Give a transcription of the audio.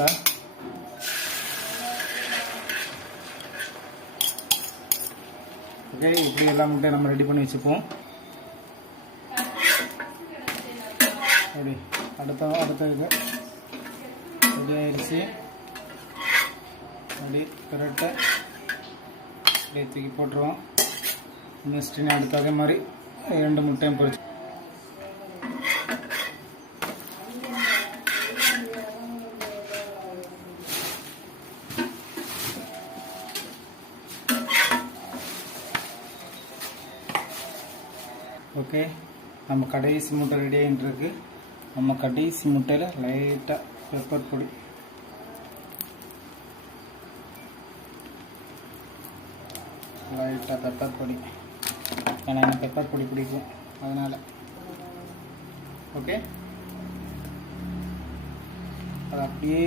முட்டை. ஓகே, இப்படி எல்லா முட்டையும் நம்ம ரெடி பண்ணி வச்சுப்போம். அப்படி அடுத்த இது ரெடி ஆயிடுச்சு. அப்படி கரெக்டாக அப்படியே தூக்கி போட்டுருவோம். நெக்ஸ்ட்டு அடுத்த அதே மாதிரி 2 முட்டையும் பொரிச்சு. ஓகே, நம்ம கடைசி முட்டை ரெடி ஆகிட்டு இருக்கு. நம்ம கடைசி முட்டையில் லைட்டாக பெப்பர் பொடி, ஏன்னா எனக்கு பெப்பர் பொடி பிடிக்கும் அதனால். ஓகே, அது அப்படியே